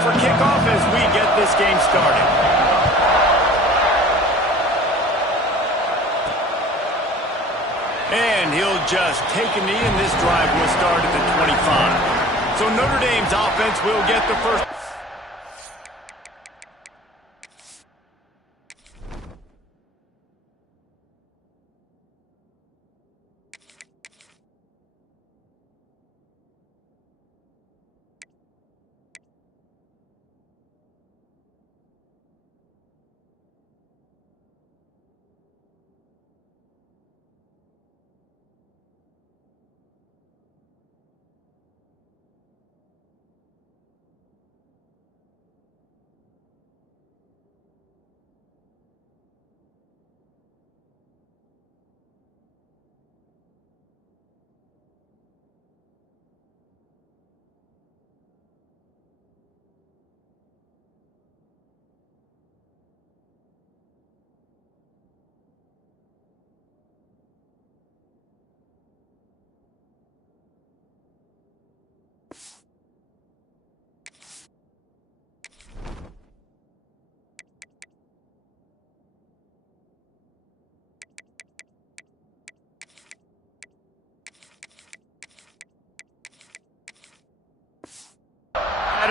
for kickoff as we get this game started. And he'll just take a knee, and this drive will start at the 25. So Notre Dame's offense will get the first.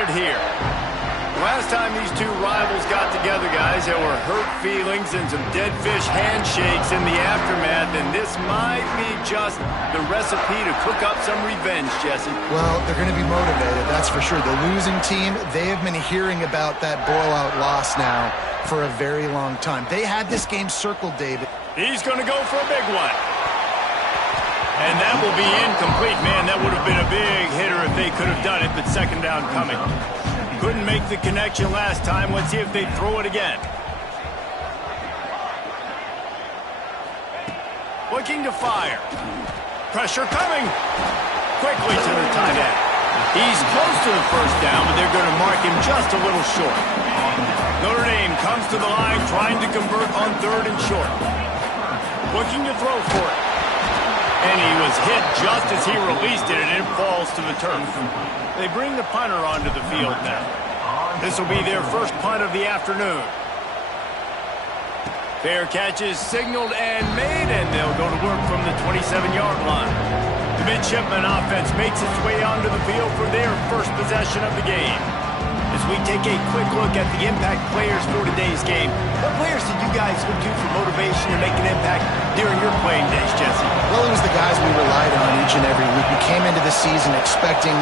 Here. Last time these two rivals got together, guys, there were hurt feelings and some dead fish handshakes in the aftermath, and this might be just the recipe to cook up some revenge, Jesse. Well, they're going to be motivated, that's for sure. The losing team, they have been hearing about that blowout loss now for a very long time. They had this game circled, David. He's going to go for a big one. And that will be incomplete. Man, that would have been a big hitter if they could have done it, but second down coming. Couldn't make the connection last time. Let's see if they throw it again. Looking to fire. Pressure coming. Quickly to the tight end. He's close to the first down, but they're going to mark him just a little short. Notre Dame comes to the line trying to convert on 3rd and short. Looking to throw for it. And he was hit just as he released it, and it falls to the turf. They bring the punter onto the field now. This will be their first punt of the afternoon. Fair catch is signaled and made, and they'll go to work from the 27-yard line. The midshipman offense makes its way onto the field for their first possession of the game. As we take a quick look at the impact players for today's game, what players did you guys look to for motivation and make an impact during your playing days, Jesse? Well, it was the guys we relied on each and every week. We came into the season expecting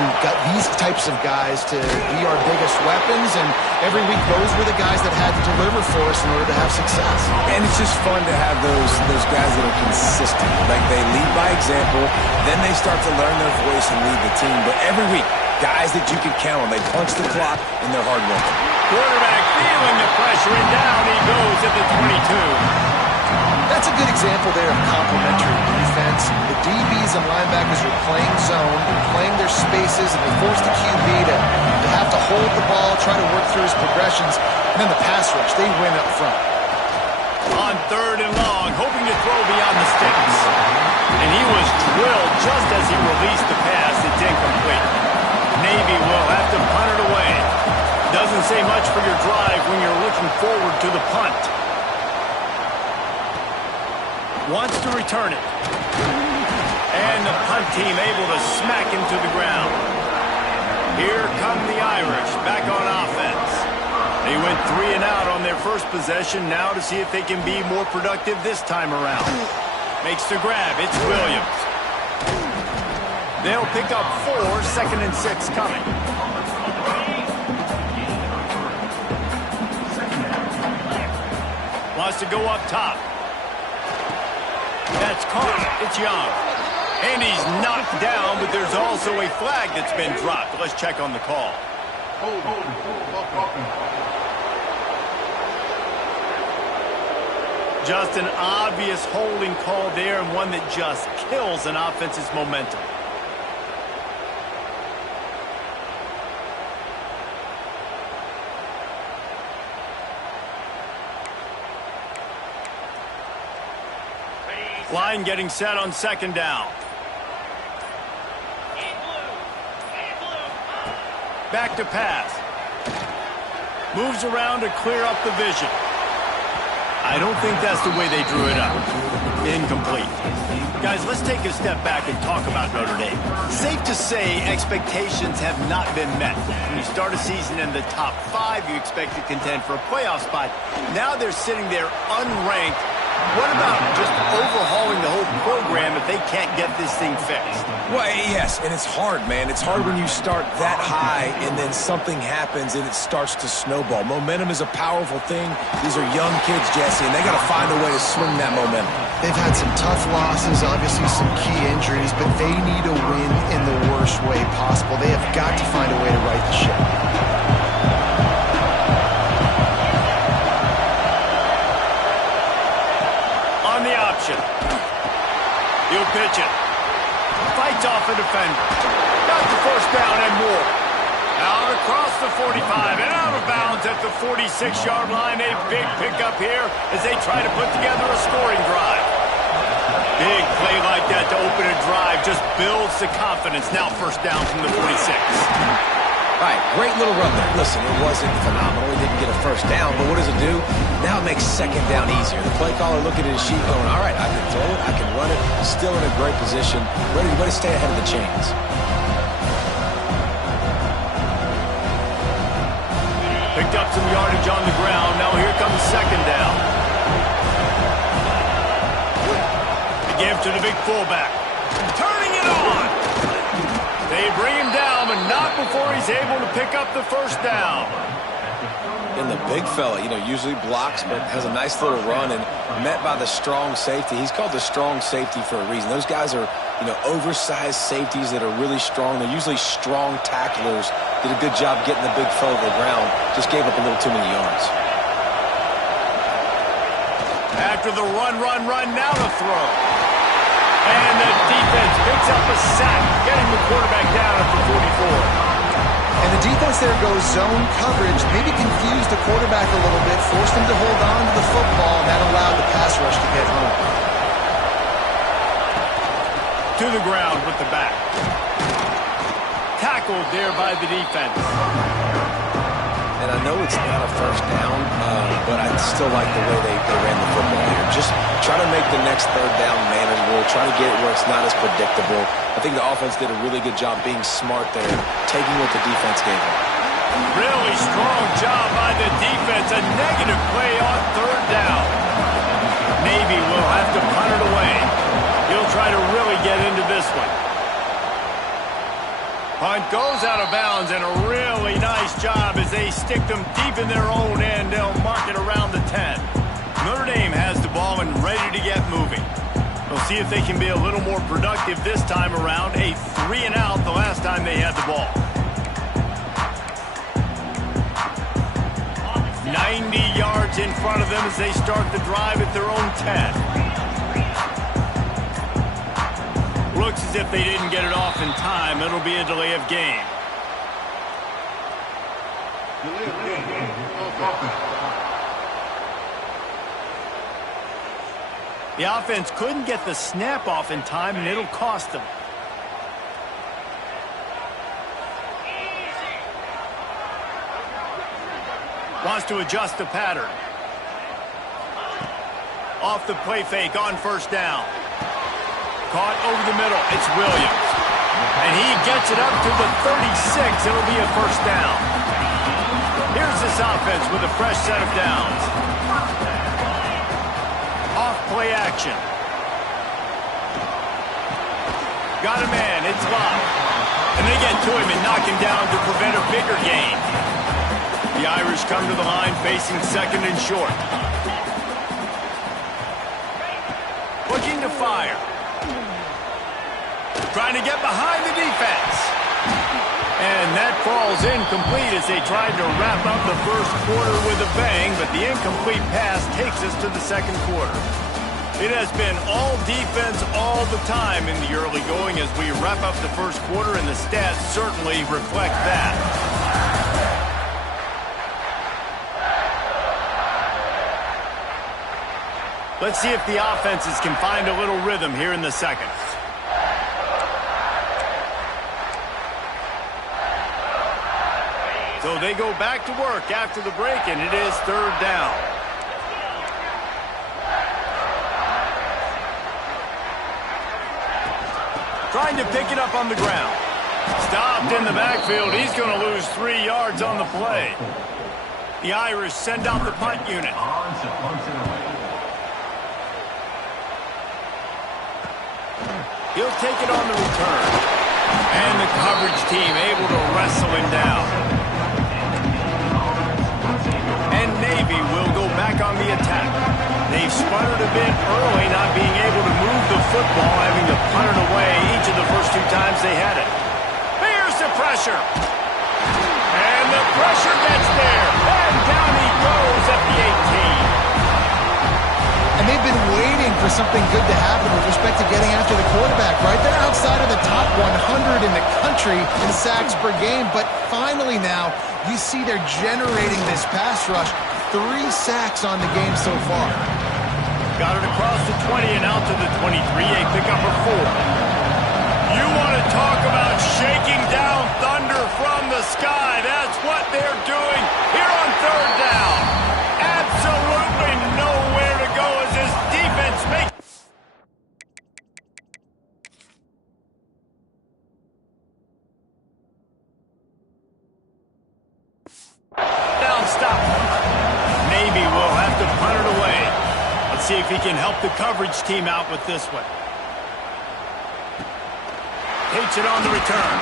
these types of guys to be our biggest weapons, and every week those were the guys that had to deliver for us in order to have success. And it's just fun to have those guys that are consistent. Like, they lead by example, then they start to learn their voice and lead the team. But every week, guys that you can count on. They punch the clock, and they're hard-working. Quarterback feeling the pressure, and down he goes at the 22. That's a good example there of complementary defense. The DBs and linebackers are playing zone, playing their spaces, and they force the QB to have to hold the ball, try to work through his progressions, and then the pass rush, they win up front. On 3rd and long, hoping to throw beyond the sticks. And he was drilled just as he released the pass. It's incomplete. Navy will have to punt it away. Doesn't say much for your drive when you're looking forward to the punt. Wants to return it. And the punt team able to smack him to the ground. Here come the Irish back on offense. They went 3 and out on their first possession, now to see if they can be more productive this time around. Makes the grab. It's Williams. They'll pick up 4, 2nd and 6 coming. Wants to go up top. That's caught. It's Young. And he's knocked down, but there's also a flag that's been dropped. Let's check on the call. Just an obvious holding call there, and one that just kills an offense's momentum. Line getting set on 2nd down. Back to pass. Moves around to clear up the vision. I don't think that's the way they drew it up. Incomplete. Guys, let's take a step back and talk about Notre Dame. Safe to say expectations have not been met. When you start a season in the top 5, you expect to contend for a playoff spot. Now they're sitting there unranked. What about just overhauling the whole program if they can't get this thing fixed? Well, yes, and it's hard, man. It's hard when you start that high and then something happens and it starts to snowball. Momentum is a powerful thing. These are young kids, Jesse, and they got to find a way to swing that momentum. They've had some tough losses, obviously some key injuries, but they need a win in the worst way possible. They have got to find a way to right the ship. On the option. He'll pitch it. Fights off a defender. Got the first down and more. Out across the 45 and out of bounds at the 46-yard line. A big pickup here as they try to put together a scoring drive. Big play like that to open a drive just builds the confidence. Now first down from the 46. All right, great little run there. Listen, it wasn't phenomenal. He didn't get a first down, but what does it do? Now it makes second down easier. The play caller looking at his sheet going, all right, I can throw it, I can run it. Still in a great position, ready to stay ahead of the chains. Picked up some yardage on the ground. Now here comes second down. The give to the big fullback. Turning it on. They bring him down, but not before he's able to pick up the first down. And the big fella, usually blocks, but has a nice little run and met by the strong safety. He's called the strong safety for a reason. Those guys are, oversized safeties that are really strong. They're usually strong tacklers. Did a good job getting the big fella to the ground. Just gave up a little too many yards. After the run, now the throw. And the defense picks up a sack, getting the quarterback down at the 44. And the defense there goes zone coverage, maybe confused the quarterback a little bit, forced him to hold on to the football, and that allowed the pass rush to get home. To the ground with the back. Tackled there by the defense. And I know it's not a first down, but I still like the way they ran the football here. Just try to make the next third down manageable. Try to get it where it's not as predictable. I think the offense did a really good job being smart there, taking what the defense gave them. Really strong job by the defense. A negative play on third down. Navy will have to punt it away. He'll try to really get into this one. Punt goes out of bounds, and a really nice job as they stick them deep in their own end. They'll mark it around the 10. Notre Dame has the ball and ready to get moving. We'll see if they can be a little more productive this time around. A 3-and-out the last time they had the ball. 90 yards in front of them as they start the drive at their own 10. Looks as if they didn't get it off in time. It'll be a delay of game. The offense couldn't get the snap off in time, and it'll cost them. Wants to adjust the pattern. Off the play fake on first down. Caught over the middle. It's Williams. And he gets it up to the 36. It'll be a first down. Here's this offense with a fresh set of downs. Off play action. Got a man. It's locked. And they get to him and knock him down to prevent a bigger gain. The Irish come to the line facing second and short. Looking to fire. Trying to get behind the defense. And that falls incomplete as they tried to wrap up the first quarter with a bang, but the incomplete pass takes us to the second quarter. It has been all defense all the time in the early going as we wrap up the first quarter, and the stats certainly reflect that. Let's see if the offenses can find a little rhythm here in the second. So they go back to work after the break, and it is third down. Trying to pick it up on the ground. Stopped in the backfield. He's going to lose 3 yards on the play. The Irish send out the punt unit. He'll take it on the return. And the coverage team able to wrestle him down. And Navy will go back on the attack. They've sputtered a bit early, not being able to move the football, having to punt it away each of the first 2 times they had it. Here's the pressure. And the pressure gets there. And down he goes at the 18. And they've been waiting for something good to happen with respect to getting after the quarterback, right? They're outside of the top 100 in the country in sacks per game, but finally now you see they're generating this pass rush. 3 sacks on the game so far. Got it across the 20 and out to the 23, a pickup of 4. You want to talk about shaking down thunder from the sky. That's what they're doing here on third down. Absolutely nowhere to go as his defense makes. Down stop. Navy will have to punt it away. Let's see if he can help the coverage team out with this one. Takes it on the return.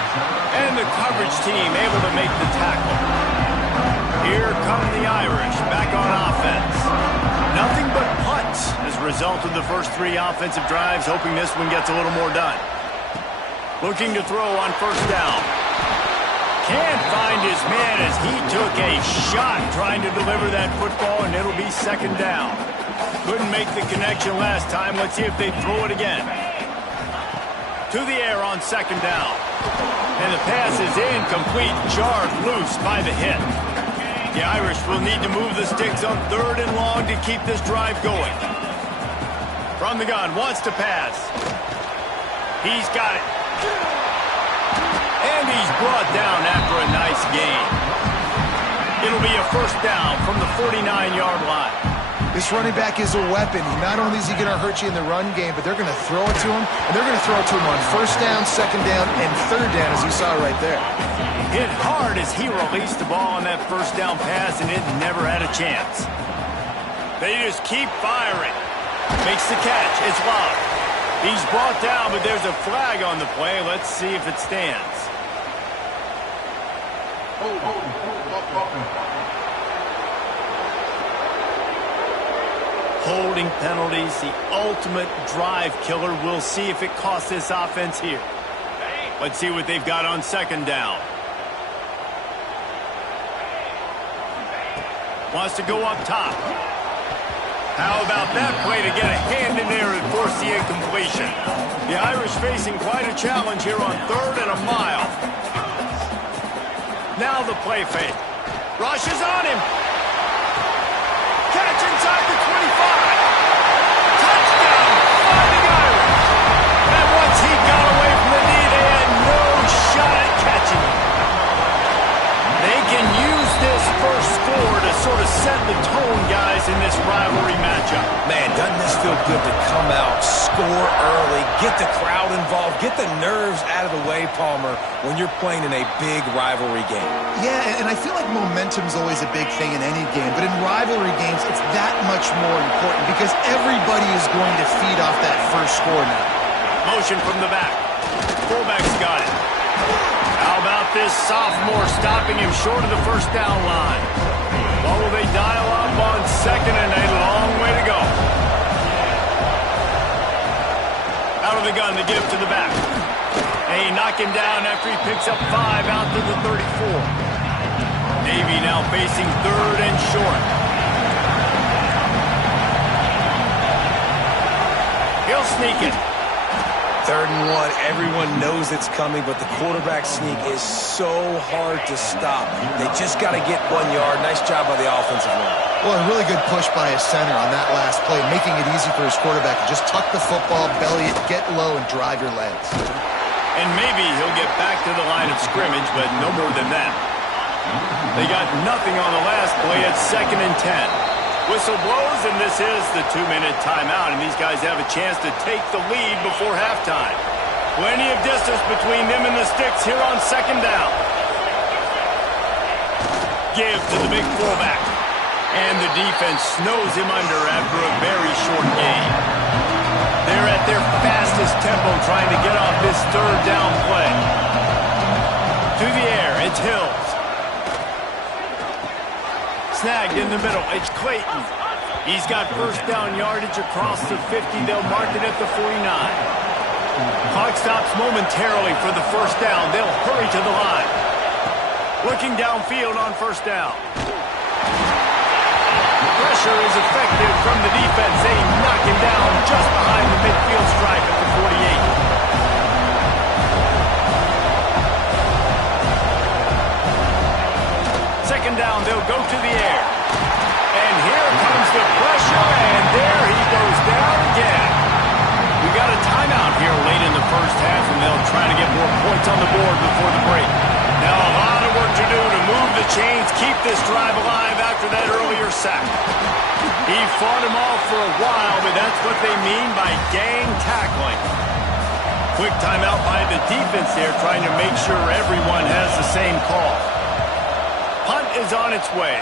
And the coverage team able to make the tackle. Here come the Irish back on offense. Nothing but punts as a result of the first 3 offensive drives, hoping this one gets a little more done. Looking to throw on first down. Can't find his man as he took a shot trying to deliver that football, and it'll be second down. Couldn't make the connection last time. Let's see if they throw it again. To the air on second down. And the pass is incomplete, jarred loose by the hit. The Irish will need to move the sticks on third and long to keep this drive going. From the gun, wants to pass. He's got it. And he's brought down after a nice gain. It'll be a first down from the 49-yard line. This running back is a weapon. Not only is he going to hurt you in the run game, but they're going to throw it to him, and they're going to throw it to him on first down, second down, and third down, as you saw right there. Hit hard as he released the ball on that first down pass, and it never had a chance. They just keep firing. Makes the catch. It's locked. He's brought down, but there's a flag on the play. Let's see if it stands. Holding penalties, the ultimate drive killer. We'll see if it costs this offense here. Let's see what they've got on second down. Wants to go up top. How about that play to get a hand in there and force the incompletion? The Irish facing quite a challenge here on third and a mile. Now the play fake. Rush is on him. Catch inside the 25. Touchdown, Fighting Irish. And once he got away from the knee, they had no shot at catching him. They can use this first score to sort of set the tone, guys, in this rivalry matchup. Man, doesn't this feel good to come out, score early, get the crowd involved, get the nerves out of the way, Palmer, when you're playing in a big rivalry game. Yeah, and I feel like momentum's always a big thing in any game, but in rivalry games, it's that much more important because everybody is going to feed off that first score now. Motion from the back. Fullback's got it. How about this sophomore stopping him short of the first down line? What will they dial up on second and a long way to go? Out of the gun, they give to the back. Hey, knock him down after he picks up 5 out to the 34. Navy now facing third and short. He'll sneak it. 3rd and 1, everyone knows it's coming, but the quarterback sneak is so hard to stop. They just got to get 1 yard. Nice job by the offensive line. Well, a really good push by his center on that last play, making it easy for his quarterback to just tuck the football, belly it, get low, and drive your legs. And maybe he'll get back to the line of scrimmage, but no more than that. They got nothing on the last play at 2nd and 10. Whistle blows, and this is the 2-minute timeout, and these guys have a chance to take the lead before halftime. Plenty of distance between them and the sticks here on 2nd down. Give to the big fullback. And the defense snows him under after a very short gain. They're at their fastest tempo trying to get off this 3rd down play. To the air, it's Hills. Snagged in the middle, it's Clayton. He's got 1st down yardage across the 50. They'll mark it at the 49. Clock stops momentarily for the 1st down. They'll hurry to the line. Looking downfield on 1st down. Pressure is effective from the defense. They knock him down just behind the midfield stripe at the 48. 2nd down, they'll go to the air. And here comes the pressure, and there he goes down again. We got a timeout here late in the 1st half, and they'll try to get more points on the board before the break. Now a lot of work to do to move the chains, keep this drive alive after that earlier sack. He fought him off for a while, but that's what they mean by gang tackling. Quick timeout by the defense there, trying to make sure everyone has the same call. Punt is on its way.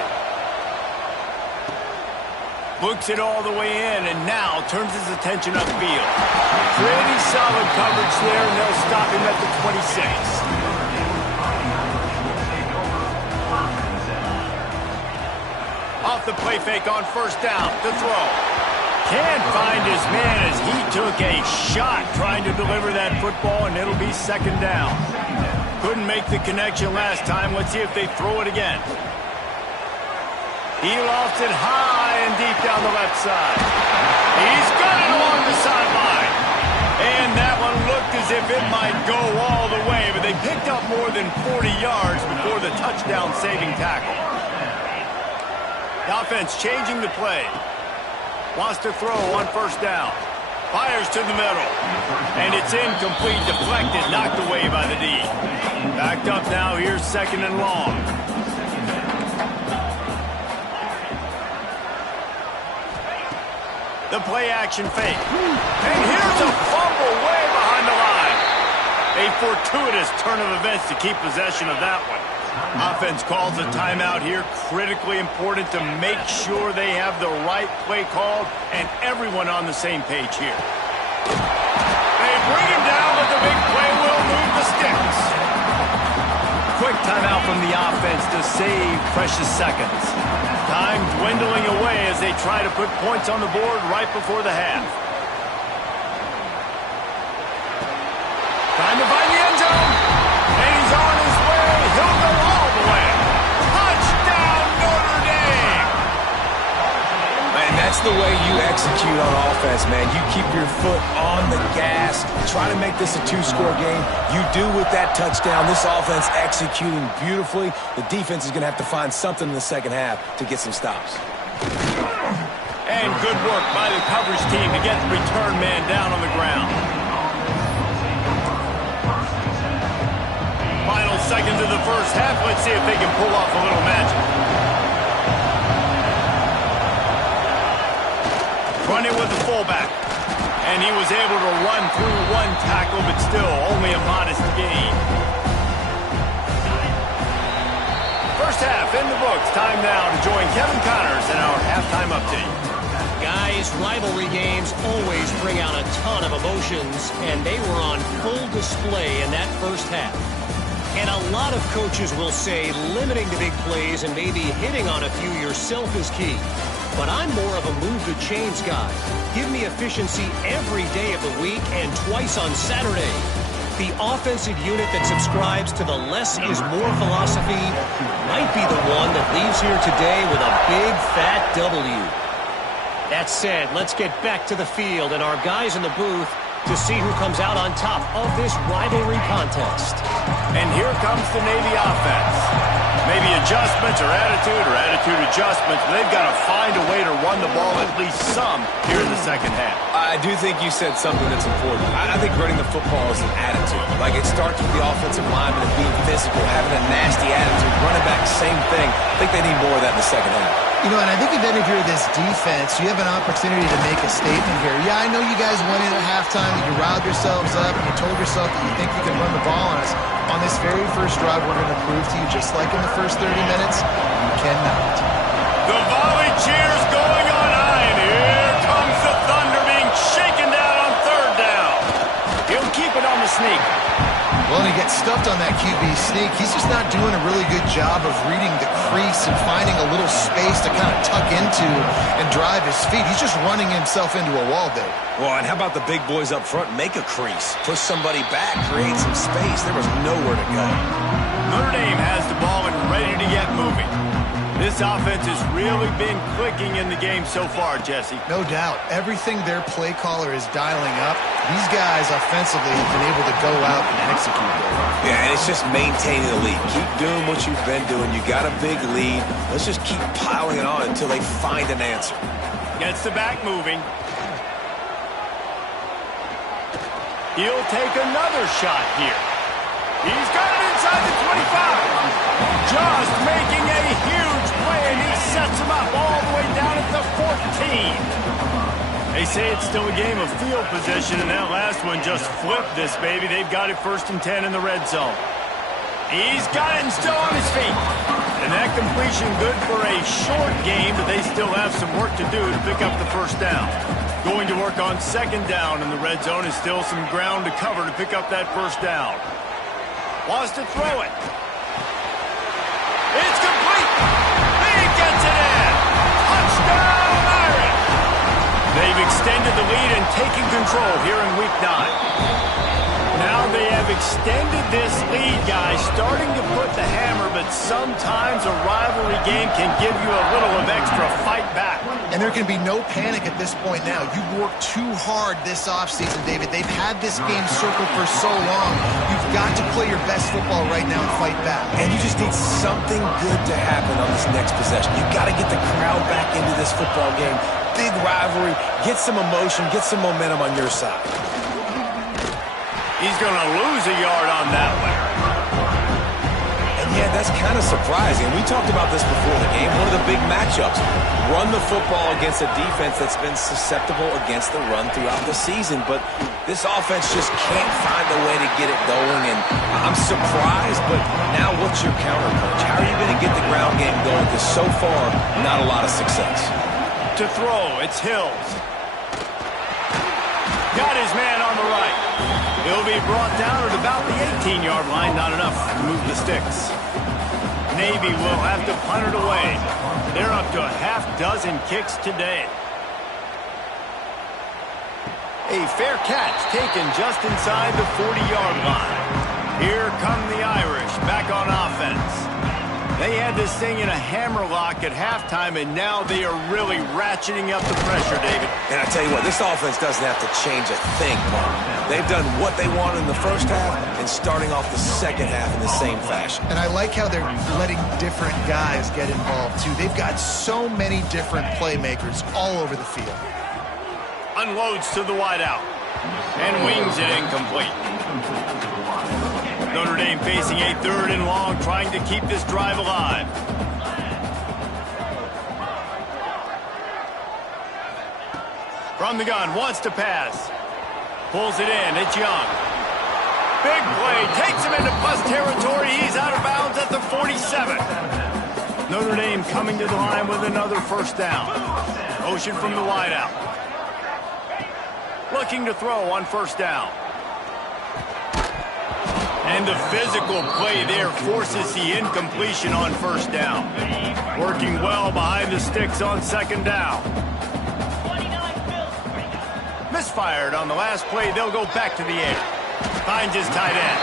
Books it all the way in, and now turns his attention upfield. Pretty solid coverage there, and they'll stop him at the 26. Off the play fake on 1st down, to throw. Can't find his man as he took a shot trying to deliver that football, and it'll be 2nd down. Couldn't make the connection last time. Let's see if they throw it again. He lofts it high and deep down the left side. He's got it along the sideline. And that one looked as if it might go all the way, but they picked up more than 40 yards before the touchdown-saving tackle. The offense changing the play. Wants to throw on 1st down. Fires to the middle. And it's incomplete, deflected, knocked away by the D. Backed up now, here's 2nd and long. The play-action fake. And here's a fumble way behind the line. A fortuitous turn of events to keep possession of that one. Offense calls a timeout here. Critically important to make sure they have the right play called and everyone on the same page here. They bring him down, but the big play will move the sticks. Quick timeout from the offense to save precious seconds. Time dwindling away as they try to put points on the board right before the half. Time to find the end zone. And he's on his way. He'll go all the way. Touchdown, Notre Dame. Man, that's the way you execute on offense, man. You keep your foot on the gas. Try to make this a 2-score game. You do with that touchdown. This offense executing beautifully. The defense is going to have to find something in the 2nd half to get some stops. And good work by the coverage team to get the return man down on the ground. Final seconds of the 1st half. Let's see if they can pull off a little magic. Running with the fullback. And he was able to run through one tackle, but still only a modest gain. 1st half in the books. Time now to join Kevin Connors in our halftime update. Guys, rivalry games always bring out a ton of emotions, and they were on full display in that 1st half. And a lot of coaches will say limiting the big plays and maybe hitting on a few yourself is key. But I'm more of a move-the-chains guy. Give me efficiency every day of the week and twice on Saturday. The offensive unit that subscribes to the less is more philosophy might be the one that leaves here today with a big, fat W. That said, let's get back to the field and our guys in the booth to see who comes out on top of this rivalry contest. And here comes the Navy offense. Maybe adjustments or attitude adjustments. But they've got to find a way to run the ball at least some here in the second half. I do think you said something that's important. I think running the football is an attitude. Like, it starts with the offensive lineman and being physical, having a nasty attitude. Running back, same thing. I think they need more of that in the second half. You know, and I think even if you're this defense, you have an opportunity to make a statement here. Yeah, I know you guys went in at halftime and you riled yourselves up and you told yourself that you think you can run the ball on us. On this very first drive, we're going to prove to you, just like in the first 30 minutes, you cannot. The volley cheers going on high, and here comes the Thunder being shaken down on third down. He'll keep it on the sneak. Well, and he gets stuffed on that QB sneak. He's just not doing a really good job of reading the crease and finding a little space to kind of tuck into and drive his feet. He's just running himself into a wall there. Well, and how about the big boys up front? Make a crease. Push somebody back. Create some space. There was nowhere to go. Notre Dame has the ball and ready to get moving. This offense has really been clicking in the game so far, Jesse. No doubt. Everything their play caller is dialing up, these guys offensively have been able to go out and execute there. Yeah, and it's just maintaining the lead. Keep doing what you've been doing. You got a big lead. Let's just keep piling it on until they find an answer. Gets the back moving. He'll take another shot here. He's got it inside the 25. Just making a huge play, and he sets him up all the way down at the 14. They say it's still a game of field position, and that last one just flipped this baby. They've got it 1st and 10 in the red zone. He's got it and still on his feet. And that completion good for a short game, but they still have some work to do to pick up the first down. Going to work on 2nd down in the red zone is still some ground to cover to pick up that first down. Wants to throw it. It's complete. He gets it in. Touchdown, Irish. They've extended the lead and taken control here in Week 9. Now they have extended this lead, guys, starting to put the hammer, but sometimes a rivalry game can give you a little of extra fight back. And there can be no panic at this point now. You've worked too hard this offseason, David. They've had this game circled for so long. You've got to play your best football right now and fight back. And you just need something good to happen on this next possession. You've got to get the crowd back into this football game. Big rivalry. Get some emotion. Get some momentum on your side. He's going to lose a yard on that one. And yeah, that's kind of surprising. We talked about this before the game. One of the big matchups. Run the football against a defense that's been susceptible against the run throughout the season. But this offense just can't find a way to get it going. And I'm surprised, but now what's your counterpunch? How are you going to get the ground game going? Because so far, not a lot of success. To throw, it's Hills. Got his man on the right. He'll be brought down at about the 18-yard line. Not enough to move the sticks. Navy will have to punt it away. They're up to a half-dozen kicks today. A fair catch taken just inside the 40-yard line. Here come the Irish back on offense. They had this thing in a hammerlock at halftime, and now they are really ratcheting up the pressure, David. And I tell you what, this offense doesn't have to change a thing, Paul. They've done what they wanted in the first half and starting off the second half in the same fashion. And I like how they're letting different guys get involved, too. They've got so many different playmakers all over the field. Unloads to the wideout and wings it incomplete. Notre Dame facing a 3rd and long, trying to keep this drive alive. From the gun, wants to pass. Pulls it in, it's Young. Big play, takes him into bus territory. He's out of bounds at the 47. Notre Dame coming to the line with another first down. Motion from the wideout. Looking to throw on first down. And the physical play there forces the incompletion on first down. Working well behind the sticks on second down. Misfired on the last play. They'll go back to the air. Finds his tight end.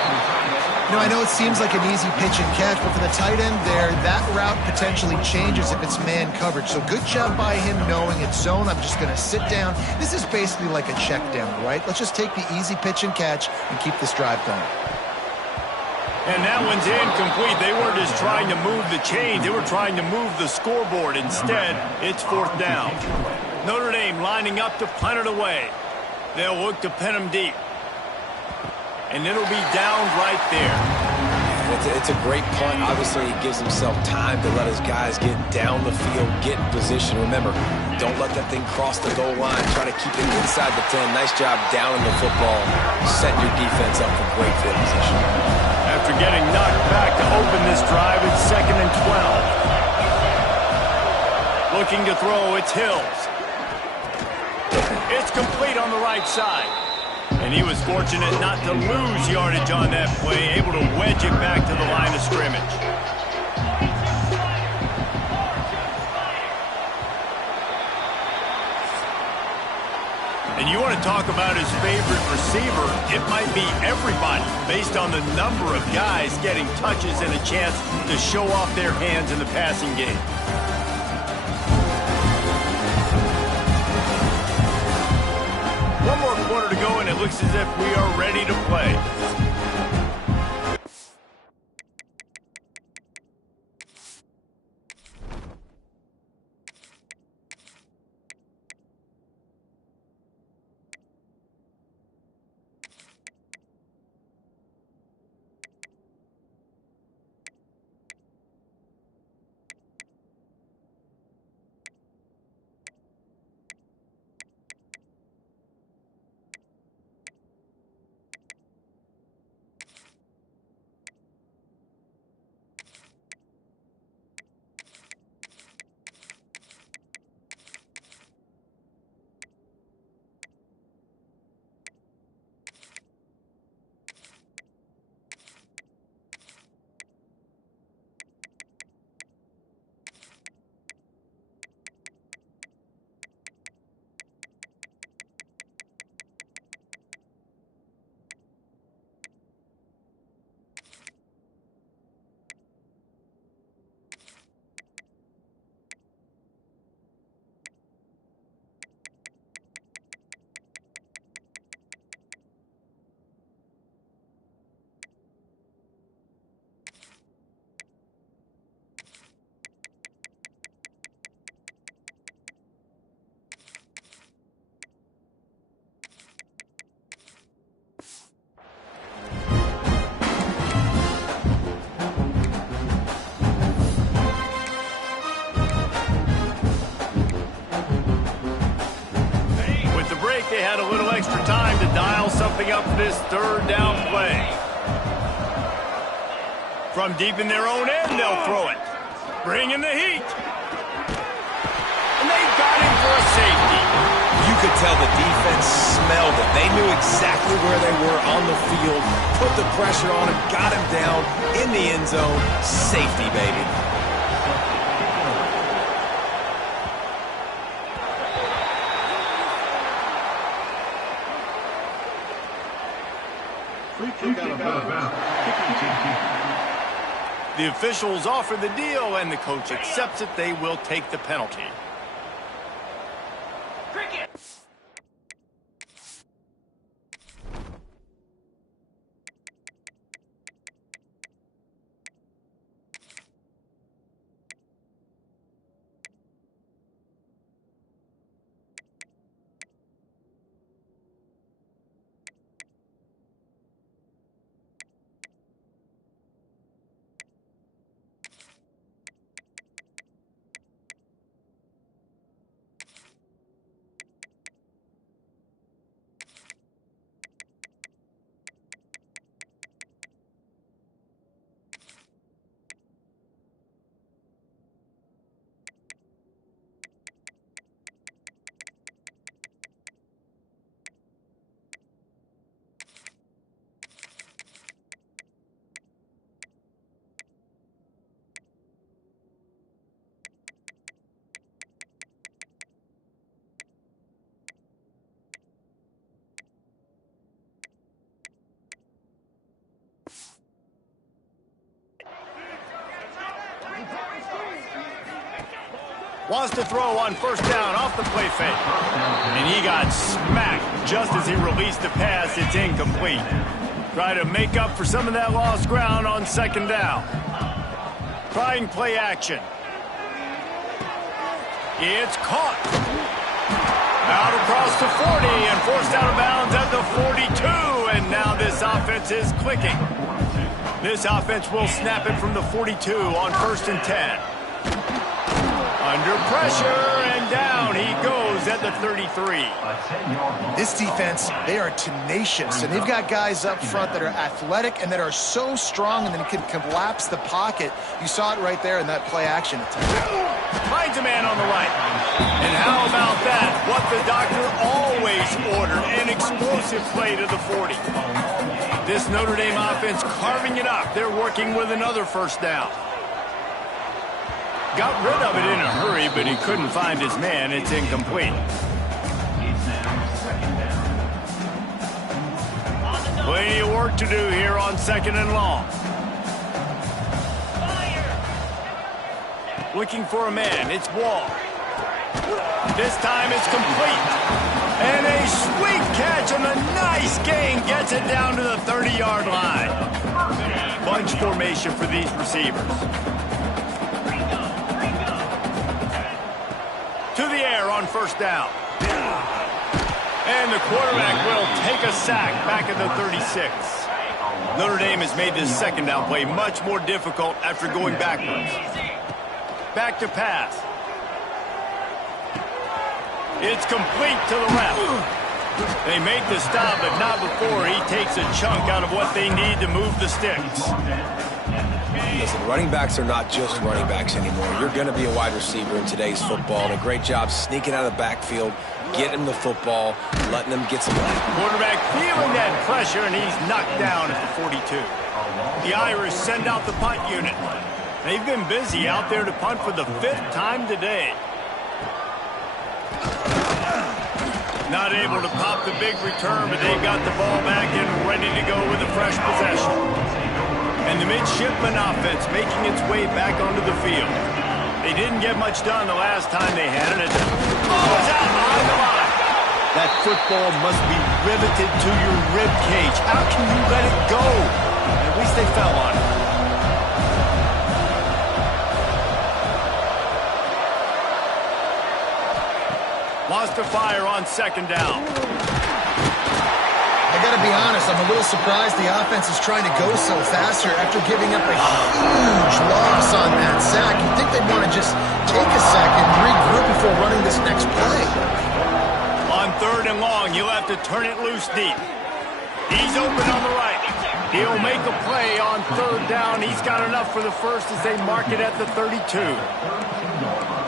I know it seems like an easy pitch and catch, but for the tight end there, that route potentially changes if it's man coverage. So good job by him knowing it's zone. I'm just going to sit down. This is basically like a check down, right? Let's just take the easy pitch and catch and keep this drive going. And that one's incomplete. They weren't just trying to move the chains. They were trying to move the scoreboard. Instead, it's 4th down. Notre Dame lining up to punt it away. They'll look to pin them deep. And it'll be down right there. It's a great punt. Obviously, he gives himself time to let his guys get down the field, get in position. Remember, don't let that thing cross the goal line. Try to keep it inside the 10. Nice job down in the football, setting your defense up for great field position. After getting knocked back to open this drive, it's 2nd and 12. Looking to throw, it's Hills. It's complete on the right side. And he was fortunate not to lose yardage on that play, able to wedge it back to the line of scrimmage. And you want to talk about his favorite receiver, it might be everybody based on the number of guys getting touches and a chance to show off their hands in the passing game. One more quarter to go, and it looks as if we are ready to play. They had a little extra time to dial something up for this 3rd down play. From deep in their own end, they'll throw it. Bring in the heat. And they got him for a safety. You could tell the defense smelled it. They knew exactly where they were on the field, put the pressure on him, got him down in the end zone. Safety, baby. The officials offer the deal, and the coach accepts it. They will take the penalty. Wants to throw on 1st down off the play fake. And he got smacked just as he released the pass. It's incomplete. Try to make up for some of that lost ground on second down. Trying play action. It's caught. Out across the 40 and forced out of bounds at the 42. And now this offense is clicking. This offense will snap it from the 42 on 1st and 10. Under pressure, and down he goes at the 33. This defense, they are tenacious, and they've got guys up front that are athletic and that are so strong and then can collapse the pocket. You saw it right there in that play action attempt. Finds a man on the right. And how about that? What the doctor always ordered, an explosive play to the 40. This Notre Dame offense carving it up. They're working with another first down. Got rid of it in a hurry, but he couldn't find his man. It's incomplete. Plenty of work to do here on 2nd and long. Looking for a man. It's Wall. This time it's complete. And a sweet catch and a nice gain gets it down to the 30-yard line. Bunch formation for these receivers. To the air on 1st down. And the quarterback will take a sack back at the 36. Notre Dame has made this 2nd down play much more difficult after going backwards. Back to pass. It's complete to the left. They make the stop, but not before he takes a chunk out of what they need to move the sticks. Listen, running backs are not just running backs anymore. You're going to be a wide receiver in today's football. And a great job sneaking out of the backfield, getting the football, letting them get some life. Quarterback feeling that pressure, and he's knocked down at the 42. The Irish send out the punt unit. They've been busy out there to punt for the 5th time today. Not able to pop the big return, but they've got the ball back and ready to go with a fresh possession. And the midshipman offense making its way back onto the field. They didn't get much done the last time they had it. Oh, it's out on the line. That football must be riveted to your rib cage. How can you let it go? At least they fell on it. Lost a fire on 2nd down. I got to be honest, I'm a little surprised the offense is trying to go so fast here after giving up a huge loss on that sack. You'd think they'd want to just take a second, regroup before running this next play. On 3rd and long, you'll have to turn it loose deep. He's open on the right. He'll make a play on 3rd down. He's got enough for the first as they mark it at the 32.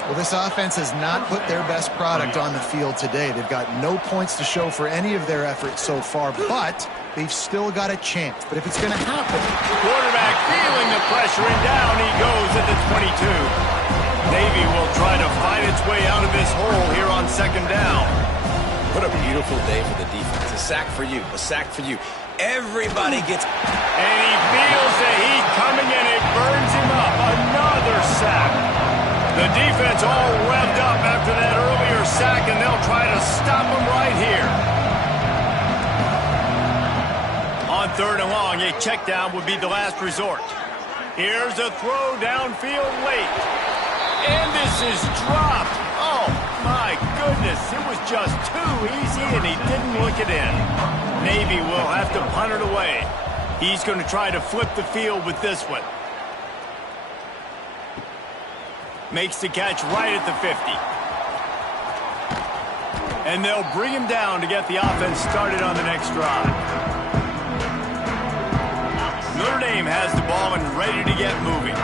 Well, this offense has not put their best product on the field today. They've got no points to show for any of their efforts so far, but they've still got a chance. But if it's going to happen... Quarterback feeling the pressure, and down he goes at the 22. Navy will try to fight its way out of this hole here on 2nd down. What a beautiful day for the defense. A sack for you. A sack for you. Everybody gets... And he feels the heat coming, and it burns him up. Another sack. The defense all revved up after that earlier sack, and they'll try to stop him right here. On 3rd and long, a check down would be the last resort. Here's a throw downfield late. And this is dropped. Oh, my goodness. It was just too easy, and he didn't look it in. Navy will have to punt it away. He's going to try to flip the field with this one. Makes the catch right at the 50. And they'll bring him down to get the offense started on the next drive. Notre Dame has the ball and ready to get moving.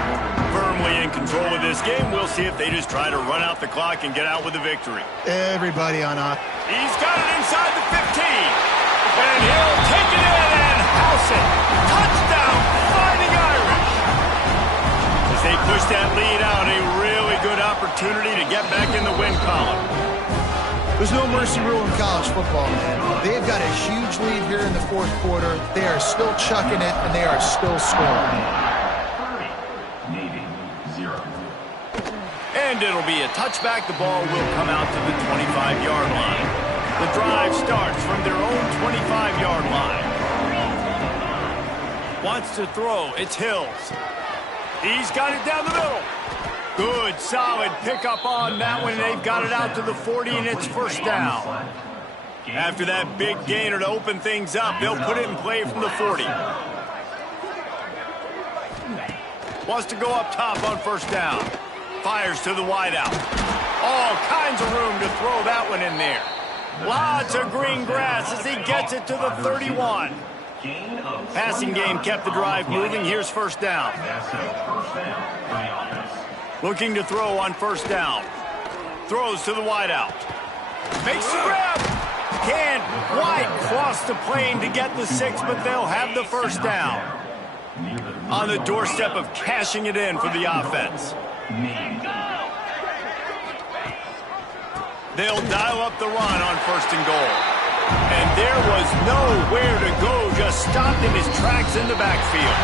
Firmly in control of this game. We'll see if they just try to run out the clock and get out with a victory. Everybody on off. He's got it inside the 15. And he'll take it in and house it. Touchdown, Fighting Irish. As they push that lead out, a really good opportunity to get back in the win column. There's no mercy rule in college football, man. They've got a huge lead here in the 4th quarter. They are still chucking it, and they are still scoring. Navy, 0. And it'll be a touchback. The ball will come out to the 25-yard line. The drive starts from their own 25-yard line. Wants to throw. It's Hills. He's got it down the middle. Good, solid pickup on that one. They've got it out to the 40, and it's first down. After that big gainer to open things up, they'll put it in play from the 40. Wants to go up top on first down. Fires to the wideout. All kinds of room to throw that one in there. Lots of green grass as he gets it to the 31. Passing game kept the drive moving. Here's first down. Looking to throw on first down. Throws to the wideout. Makes the grab. Can't quite cross the plane to get the 6, but they'll have the first down. On the doorstep of cashing it in for the offense. They'll dial up the run on first and goal. And there was nowhere to go, just stopped in his tracks in the backfield.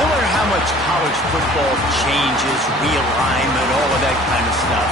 No matter how much college football changes, realignment, all of that kind of stuff,